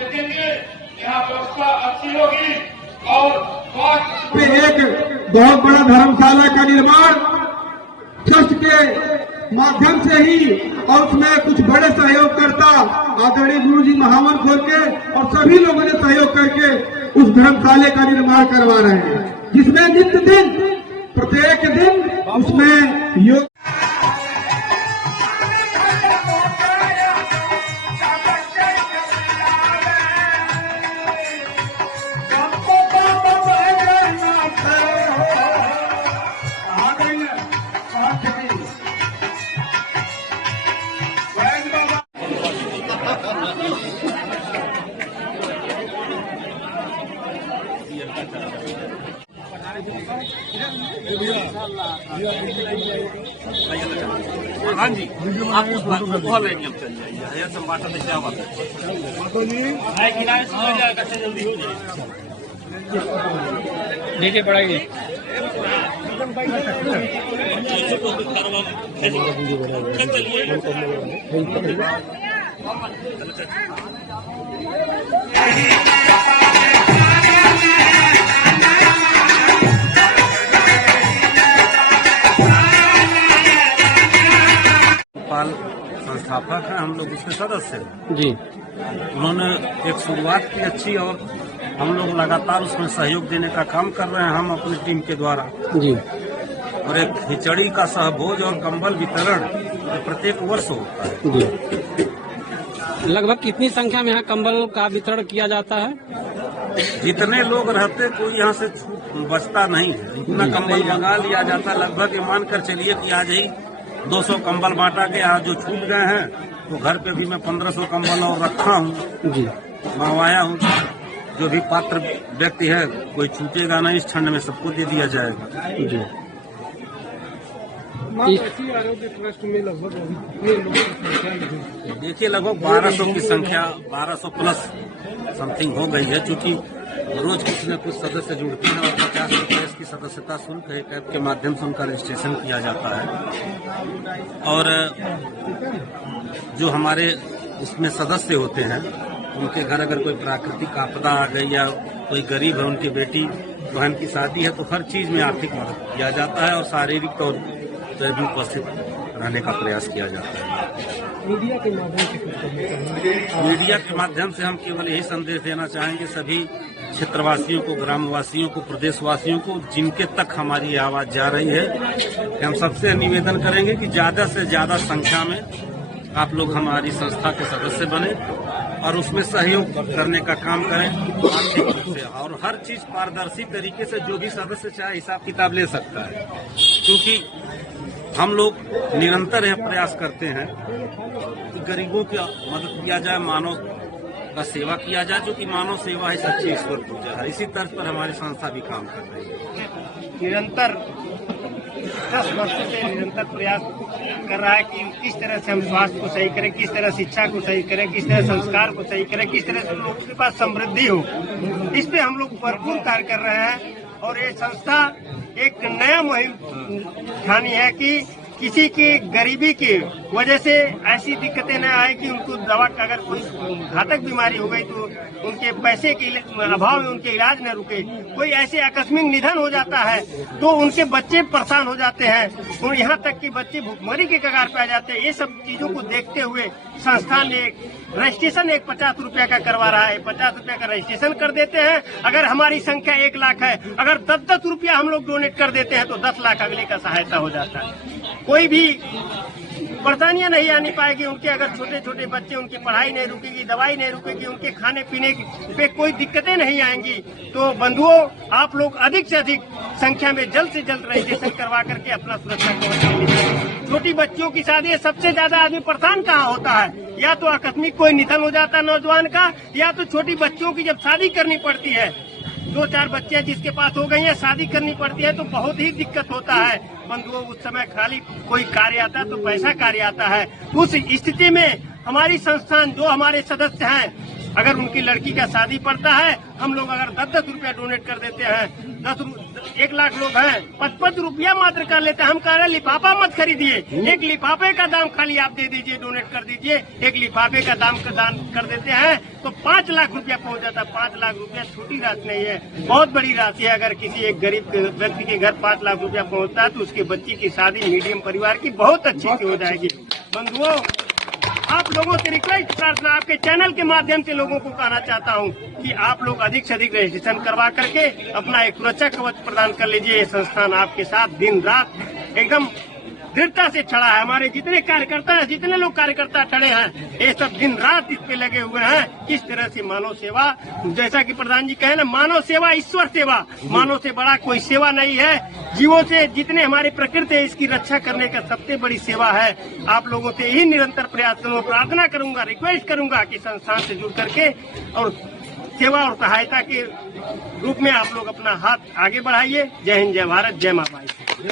देखेंगे यहाँ व्यवस्था अच्छी होगी और एक बहुत बड़ा धर्मशाला का निर्माण ट्रस्ट के माध्यम से ही और उसमें कुछ बड़े सहयोगकर्ता आदरणीय गुरु जी महावन खोल के और सभी लोगों ने सहयोग करके उस धर्मशाले का निर्माण करवा रहे हैं, जिसमें नित्य दिन प्रत्येक दिन उसमें योग हाँ जी, आप बहुत लेंगे हम चल जाइए, यह टमाटर में क्या बात है, जल्दी हो जाए, नीचे बढ़ाइए। संस्थापक हैं, हम लोग उसके सदस्य हैं जी। उन्होंने एक शुरुआत की अच्छी और हम लोग लगातार उसमें सहयोग देने का काम कर रहे हैं, हम अपनी टीम के द्वारा जी। और एक खिचड़ी का सहभोज और कंबल वितरण प्रत्येक वर्ष होता है जी। लगभग कितनी संख्या में यहाँ कंबल का वितरण किया जाता है? जितने लोग रहते कोई यहाँ से बचता नहीं है, इतना कंबल मंगा लिया जाता है। लगभग ये मानकर चलिए कि आज ही 200 कंबल बांटा के आज जो छूट गए हैं, तो घर पे भी मैं 1500 कंबल और रखा हूँ जी, मंगवाया हूँ। जो भी पात्र व्यक्ति है कोई छूटेगा नहीं, इस ठंड में सबको दे दिया जाएगा जी। आरोग्य ट्रस्ट में लगभग देखिए लगभग 1200 की संख्या 1200 प्लस समथिंग हो गई है, क्योंकि रोज कुछ न कुछ सदस्य जुड़ते हैं और 50 रुपये की सदस्यता शुल्क एक ऐप के माध्यम से उनका रजिस्ट्रेशन किया जाता है। और जो हमारे इसमें सदस्य होते हैं उनके घर अगर कोई प्राकृतिक आपदा आ गई या कोई गरीब है, उनकी बेटी बहन की शादी है, तो हर चीज में आर्थिक मदद किया जाता है और शारीरिक तौर पर भी उपस्थित रहने का प्रयास किया जाता है। मीडिया के माध्यम से मीडिया के माध्यम से हम केवल यही संदेश देना चाहेंगे सभी क्षेत्रवासियों को, ग्रामवासियों को, प्रदेशवासियों को, जिनके तक हमारी आवाज जा रही है, कि हम सबसे निवेदन करेंगे कि ज्यादा से ज्यादा संख्या में आप लोग हमारी संस्था के सदस्य बने और उसमें सहयोग करने का काम करें आर्थिक रूप से। और हर चीज पारदर्शी तरीके से जो भी सदस्य चाहे हिसाब किताब ले सकता है, क्योंकि हम लोग निरंतर यह प्रयास करते हैं कि गरीबों की मदद किया जाए, मानव का सेवा किया जाए, जो कि मानव सेवा ही सच्ची ईश्वर पूजा है। इसी तर्ज पर हमारी संस्था भी काम कर रही है। निरंतर 10 वर्षों से निरंतर प्रयास कर रहा है कि किस तरह से हम स्वास्थ्य को सही करें, किस तरह शिक्षा को सही करें, किस तरह संस्कार को सही करें, किस तरह से लोगों के पास समृद्धि हो। इस पे हम लोग भरपूर कार्य कर रहे हैं। और ये संस्था एक नया मुहिम ठानी है कि किसी की गरीबी की वजह से ऐसी दिक्कतें न आए कि उनको दवा का अगर कोई घातक बीमारी हो गई तो उनके पैसे के अभाव में उनके इलाज न रुके। कोई ऐसे आकस्मिक निधन हो जाता है तो उनके बच्चे परेशान हो जाते हैं और यहाँ तक कि बच्चे भुखमरी के कगार पे आ जाते हैं। ये सब चीजों को देखते हुए संस्थान ने रजिस्ट्रेशन 50 रुपया का करवा रहा है। 50 रुपया का रजिस्ट्रेशन कर देते हैं। अगर हमारी संख्या 1 लाख है, अगर 10-10 रुपया हम लोग डोनेट कर देते हैं तो 10 लाख अगले का सहायता हो जाता है। कोई भी परेशानियां नहीं आनी पाएगी उनके। अगर छोटे छोटे बच्चे, उनकी पढ़ाई नहीं रुकेगी, दवाई नहीं रुकेगी, उनके खाने पीने पे कोई दिक्कतें नहीं आएंगी। तो बंधुओं, आप लोग अधिक से अधिक संख्या में जल्द से जल्द रजिस्ट्रेशन करवा करके अपना सुरक्षा कवच लीजिए। छोटी बच्चियों की शादी सबसे ज्यादा आदमी परेशान कहाँ होता है? या तो आकस्मिक कोई निधन हो जाता है नौजवान का, या तो छोटी बच्चियों की जब शादी करनी पड़ती है, 2-4 बच्चियां जिसके पास हो गई हैं, शादी करनी पड़ती है तो बहुत ही दिक्कत होता है। बंधुओं, उस समय खाली कोई कार्य आता है तो पैसा कार्य आता है। उस स्थिति में हमारी संस्थान, जो हमारे सदस्य हैं, अगर उनकी लड़की का शादी पड़ता है, हम लोग अगर 10-10 रुपया डोनेट कर देते हैं, 1 लाख लोग हैं, 5-5 रुपया मात्र कर लेते हैं। हम कह रहे हैं लिफाफा मत खरीदिए, एक लिफाफे का दाम खाली आप दे दीजिए, डोनेट कर दीजिए, एक लिफाफे का दाम का दान कर देते हैं तो 5 लाख रुपया पहुंच जाता है। 5 लाख रुपया छोटी राशि नहीं है, बहुत बड़ी राशि है। अगर किसी एक गरीब व्यक्ति के घर 5 लाख रुपया पहुंचता है तो उसके बच्ची की शादी मीडियम परिवार की बहुत अच्छी हो जाएगी। बंधुओं, आप लोगों से रिक्वेस्ट प्रार्थना आपके चैनल के माध्यम से लोगों को कहना चाहता हूं कि आप लोग अधिक से अधिक रजिस्ट्रेशन करवा करके अपना एक सुरक्षा कवच प्रदान कर लीजिए। ये संस्थान आपके साथ दिन रात एकदम दृढ़ता से खड़ा है। हमारे जितने कार्यकर्ता हैं, जितने लोग कार्यकर्ता खड़े हैं, ये सब दिन रात इस पे लगे हुए हैं। किस तरह से मानव सेवा, जैसा कि प्रधान जी कहे ना, मानव सेवा ईश्वर सेवा, मानव से बड़ा कोई सेवा नहीं है। जीवों से जितने हमारी प्रकृति है, इसकी रक्षा करने का सबसे बड़ी सेवा है। आप लोगों से यही निरंतर प्रयास करूंगा, प्रार्थना करूंगा, रिक्वेस्ट करूंगा कि संस्थान से जुड़ करके और सेवा और सहायता के रूप में आप लोग अपना हाथ आगे बढ़ाइए। जय हिंद, जय भारत, जय मां बाई।